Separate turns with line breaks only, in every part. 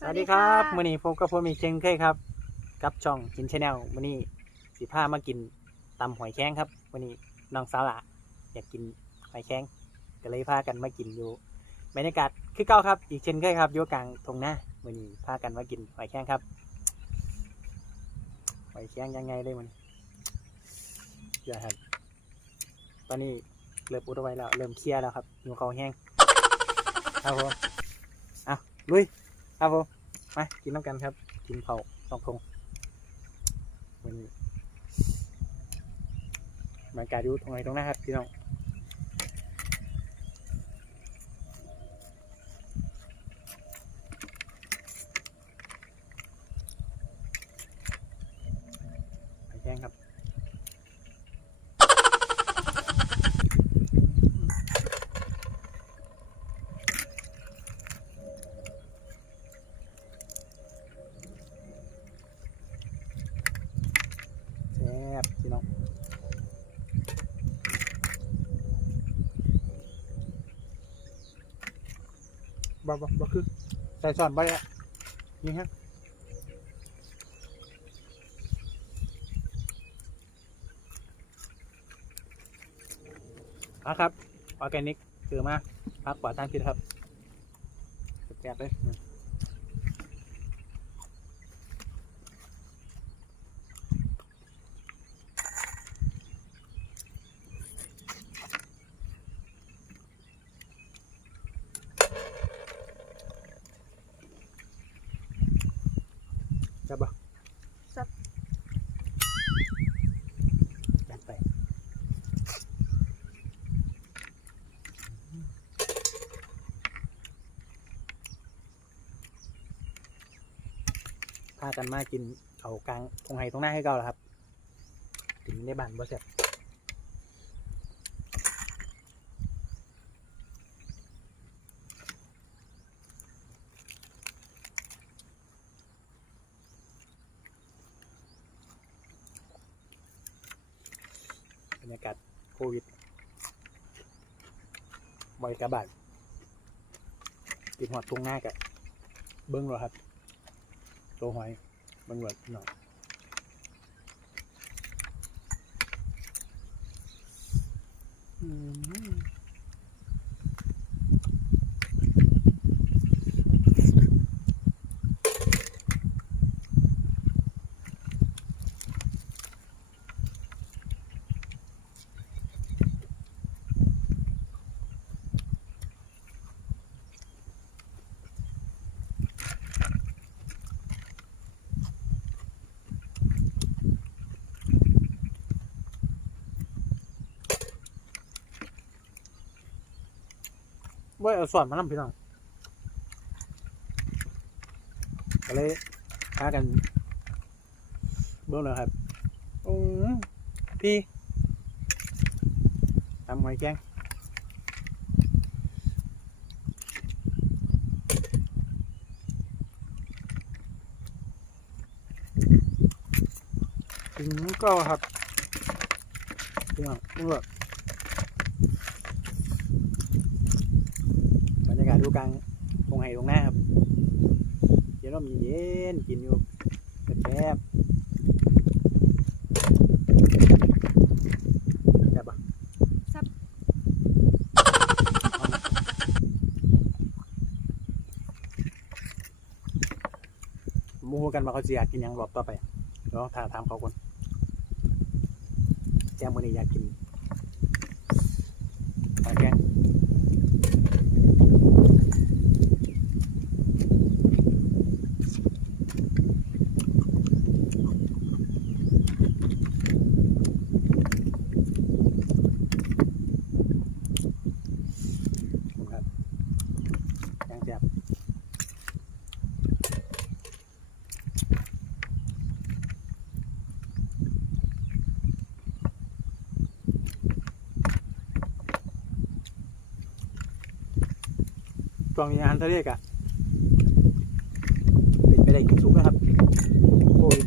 สวัสดีครับมื้อนี้พบกับผมอีกเช่นเคยครับ กับช่องกินชาแนลมื้อนี้สิพามากินตำหอยแครงครับมื้อนี้น้องสาวหละอยากกินหอยแครงก็เลยพากันมากินอยู่บรรยากาศคือเก่าครับ อีกเช่นเคยครับอยู่กลางทงหน้ามื้อนี้พากันมากินหอยแครงครับหอยแครงยังไงเลยมันเดี๋ยวครับตอนนี้เริ่มอุดไว้แล้วเริ่มเคลียร์แล้วครับอยู่เขาวแห้งครับผมเอาลุย ครับผมมากินน้ำกันครับ กินเผาสองพงวันนี้บรรยากาศอยู่ตรงไหนตรงหน้าครับพี่น้องไปแจ้งครับ แซ่บพี่น้อง บ่บ่บ่คือใส่ซอนไปอะยิงฮะอะครับออร์แกนิกคือมาพักกว่าทางพิษครับแกะเลยอืมแซ่บบ่
แซ่บ
จัดไป พา กันมากินเขากลางตรงไห้ตรงหน้าให้เก่าแล้วครับถึงในบ้านบ่เสร็จบรรยากาศโควิดบอยกระบาดกินหอดตรงหน้ากับเบิ้งเหรอครับ ตัวหอย มันหวดหน่อยอืม ว่าเอาส่วนมานํพี่น้องก็เลยหากัน เบิ่งเลยครับอืมพี่ทำหอยแกงถึงก็ครับพี่น้องเลือก บรรยา กาศดูกลางตรงไห้ตรงหน้าครับเย็นลมเย็นๆกินอยู่แซ่บแซ่บปะ
แซ่บ
มูฮูกันมาเขาจะอยากกินหยังรอบต่อไปเดี๋ยวถามถามเขาก่อนแจ้งวันนี้อยากกินอะไรแกง ช่วงนี้อาหารทะเลกะเป็นไปได้กินสุกนะครับโอ้ย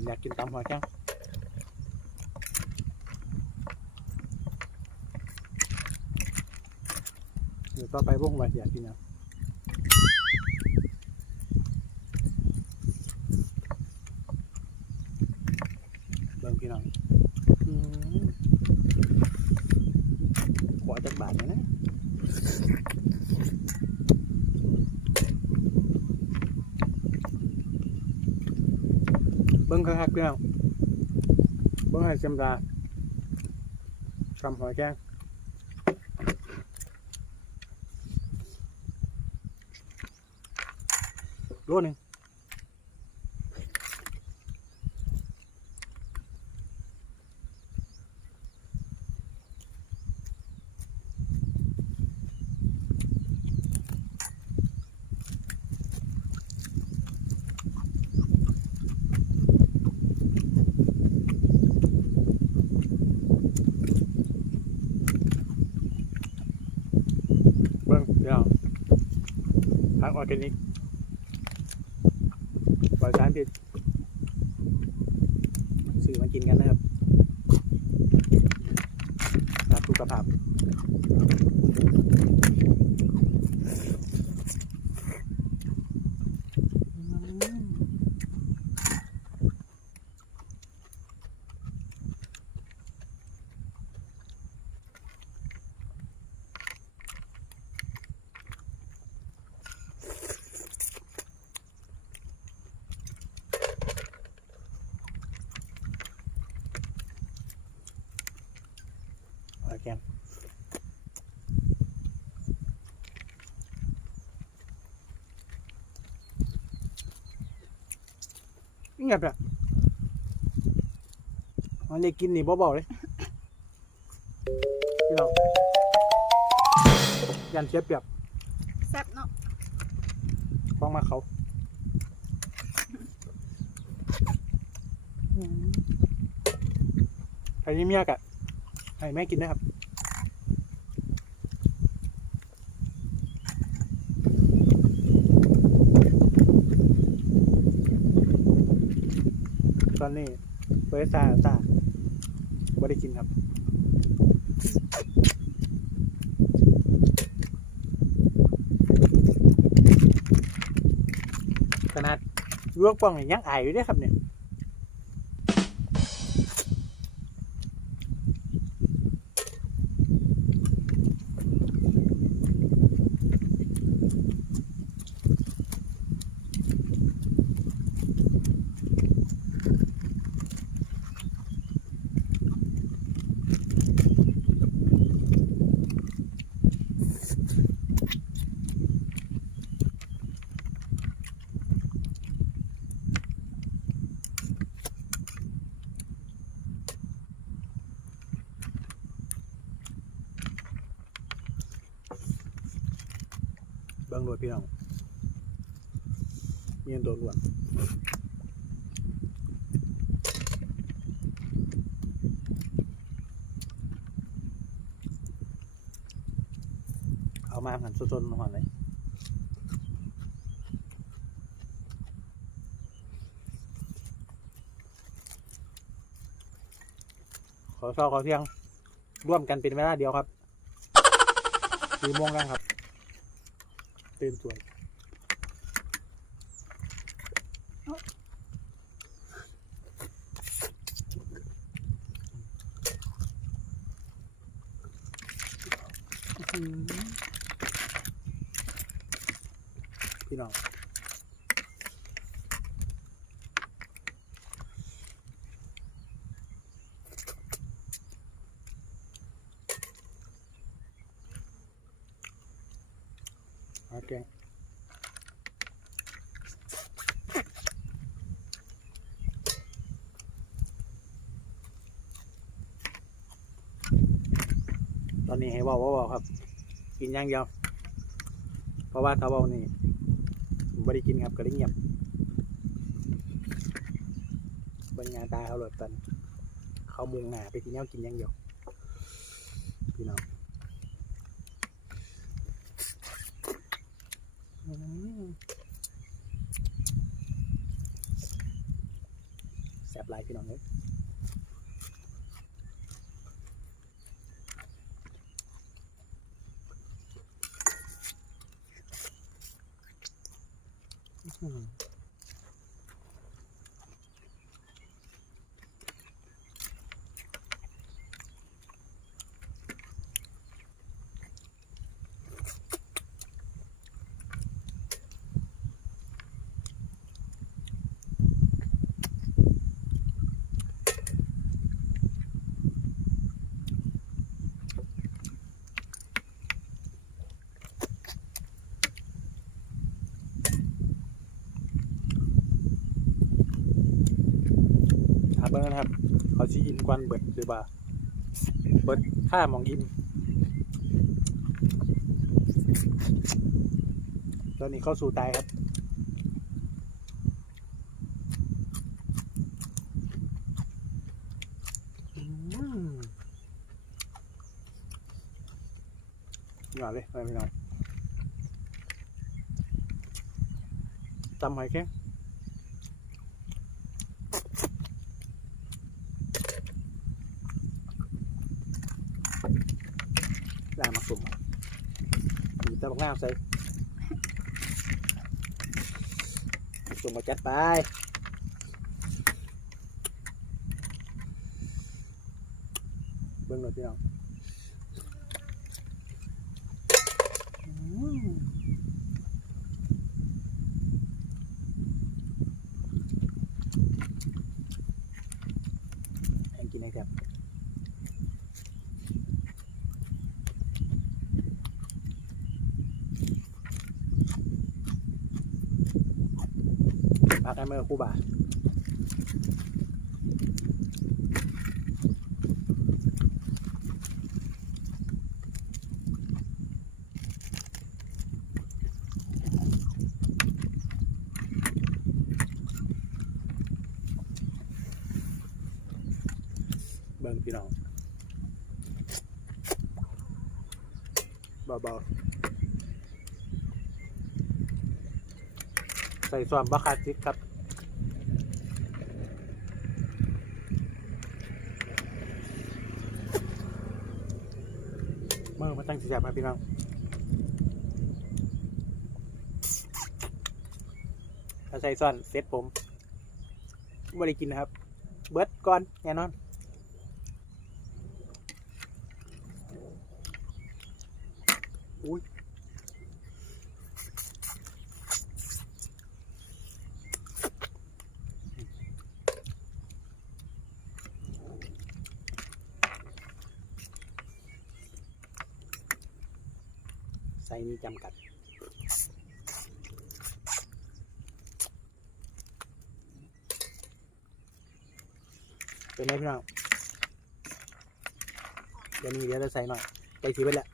องอยากกินตำหอยแข้งเดี๋ยวต่อไปพวกมันอยากกินหยังเบิ่งพี่น้องอืมขอจากบาทหนอยนะ เบิ้ งคักๆพี่น้องเบิ้งให้เต็มตาทำหอยแครงโลหนึ่ง ผักออร์แกนิกปล่อยสารพิษซื้อมากินกันนะครับรักสุขภาพหอยแครง เงียบอะมันเรียกกินนี่บ่เบาเลยพี่น้องยันเสียเปรียบ
แซ่บเนาะ
ฟังมาเขาใครที่เมียกะให้แม่กินนะครับ อนนี้เวสซาซาไม่ได้กินครับขนาดลวกป้องยังอายอยู่ด้วยครับเนี่ย บิ่งโดดพี่น้องเมียนโดดล้วนเอามาหันสดๆหน่อนเลยขอเช้าขอเที่ยง ร่วมกันเป็นเวลาเดียวครับสี่โมงแล้วครับ ตื่นสว ให้ว่าว่าครับ กินย่างเดียว เพราะว่าถ้าว่านี่ไม่ได้กินครับก็ได้เงียบบรรยานาาเขาหลุดตัน เขามุงหนาไปที่เนี้กินย่างเดียวพี่น้องแสบลายพี่น้องเลย เบิ่งนะครับ เขาสิอินกวนเบิดหรือบ่าเบิดค่ามองอินตอนนี้เข้าสู่ตายครับหน่อยเลยไปไม่หน่อยตำหอยแครงลามาสุ่ม มีตะบักหน้าใส่สุ่มมาจัดไปเบิ่งหน่อยพี่น้องอืมให้กินให้ครับ กให้เมื่อคู่บาเบิ่งพี่น้องเบาๆใส่ส่วนบะคาจิกครับ เมาตั้งสีแสบมาพี่น้องถ้าใส่ซ่อนเซ็ตผมไม่ได้กินนะครับ เบิร์ดก่อนแน่นอน ซส์นี้จำกัด เป็นไหมพี่น้องเดี๋ยวนี้เดี๋ยวจะใส่หน่อยไปสีไปแล้ว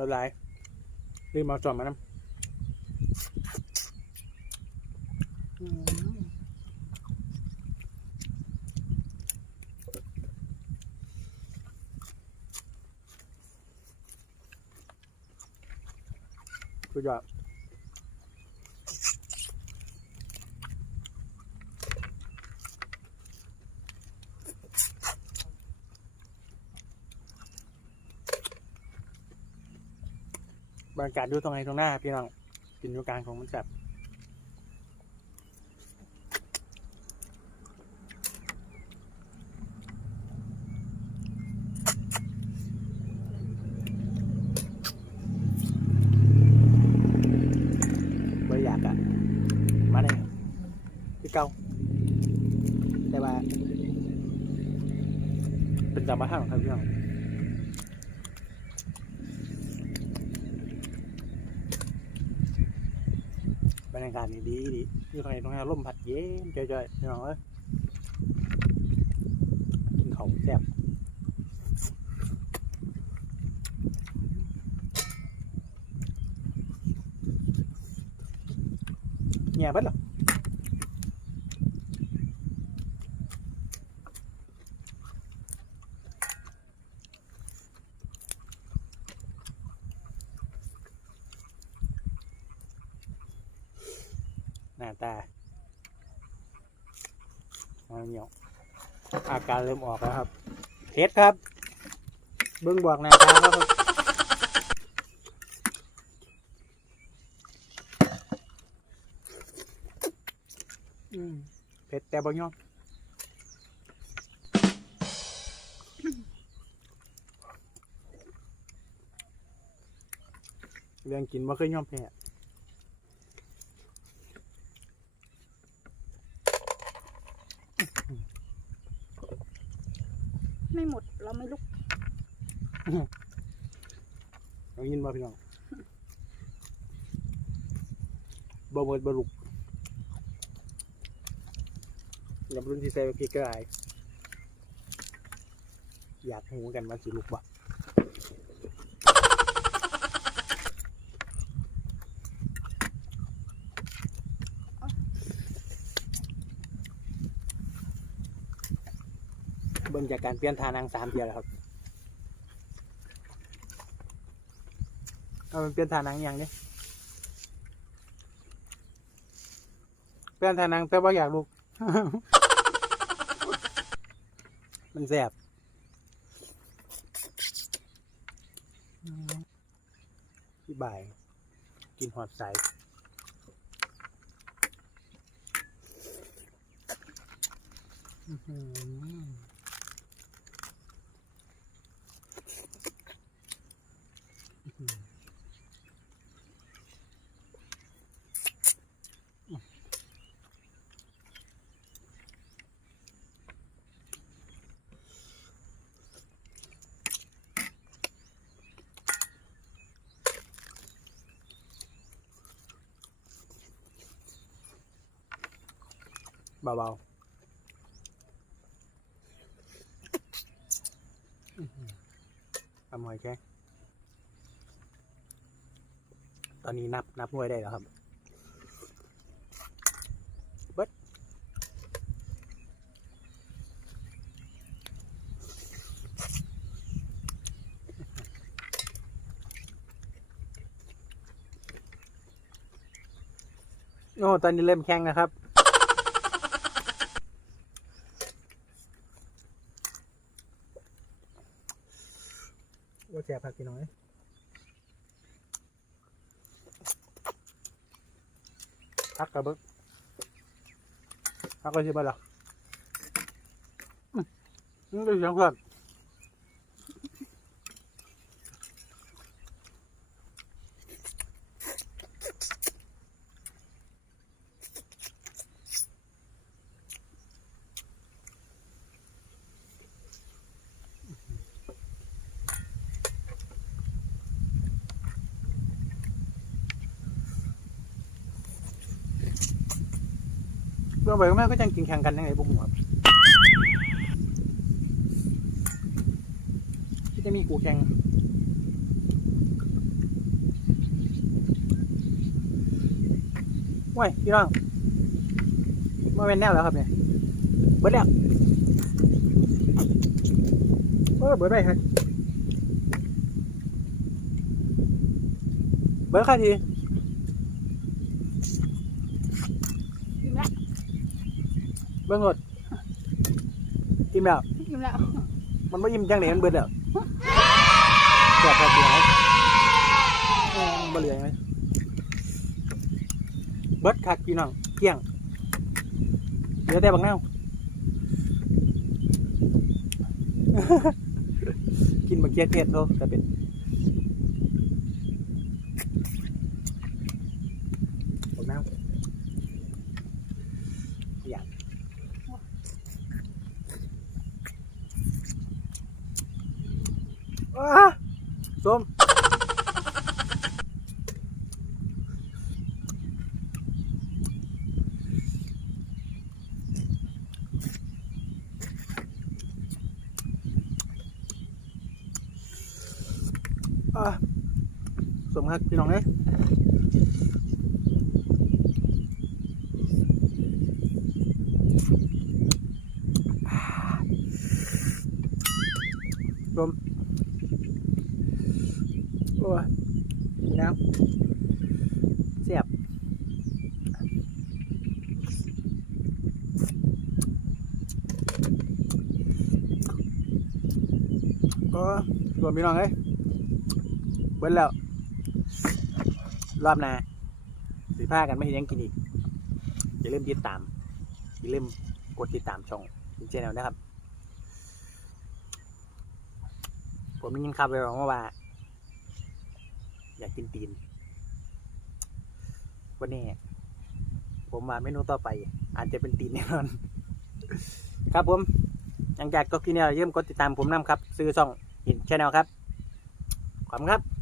ละลายรีบมาจอมมาน้ำอืมสุดยอด บรรยากาศดูตรงไหนตรงหน้า พี่น้องกินอยู่กลางของมันจับไม่อยากอะมาได้พี่เก้าแต่ว่าเป็นจำมาห้างครับพี่น้อง บร รรยากาศนี่ดีดีอยู่ตรงไหนตรงไหนลมพัดเย็นเจ๋อยๆพี่น้องเอ้ยกินของแซ่บเนี่ยบเบิดหรอหน้าตามันเหนียวอาการ เริ่มออกแล้วครับเพชรครับ เบิ้งบอกหน้าตาแล้วครับอืมเผ็ดแต่บ่ยอมเรื่องกินบ่เคยยอมแพ้
ไม่หมดเราไม่ลุก
เอายินมาพี่น้องบ่เบิดบ่ลุกกับรุ่นที่ใส่พริกกระไอยากหูกันว่าสิลุกบ่เบิ่งจากการเปลี่ยนทานางสามเดียวแล้วครับ เอามันเปลี่ยนทานังอย่างนี้เปลี่ยนทานังแต่ว่าอยากลุก มันแสบพี่บ่าย กินหอดใสอือ เบาๆอื้อหืออร่อยแค่ตอนนี้นับนับหน่วยได้แล้วครับเบิดโอ้ตอนนี้เริ่มแข็งนะครับ ทักกี่น้อยพักกระเบิกพักก็ชิบะหรออืมนี่ก็เสียงเพื่อน เรื่องไปก็แม่ก็จังกินแข่งกันยังไงบุกหัวที่จะมีกูแข่งว้ยพี่น้องมาเป็นแนวแล้วครับเนี่ยเบิดแล้วเออเบิดไปครับเบิดค่าที
กินแล้ว
เบิ้งรถอิ่มแล้ว
กินแล้ว
มันไม่อิ่มจังไหนมันเบิดแล้วแจกพอเสียไหมเออมันบ่เหลือไหมเบิดคักพี่น้องเกลี้ยงเหลือแต่บักเน่ากินบักเกียเทศโตแต่เป็นบักเน่าอยากว้าส้ม อะ ครับพี่น้องเลยรวมโอ้ยนี่นะเสียบก็รวมพี่น้องเอ้ยเบิ้ลแล้ว รอบหน้าสิพากันไม่เห็นยังกินอีก อย่าลืมติดตาม อย่าลืมกดติดตามช่องดิเจแนลนะครับ ผมยินข่าวไปบอกว่า อยากกินตีน วันนี้ผมมาเมนูต่อไป อาจจะเป็นตีนแน่นอน ครับผมหลังจากก็กินแล้วอย่าลืมกดติดตามผมนำครับ ซื้อช่องหินชาแนลครับ ขอบคุณครับ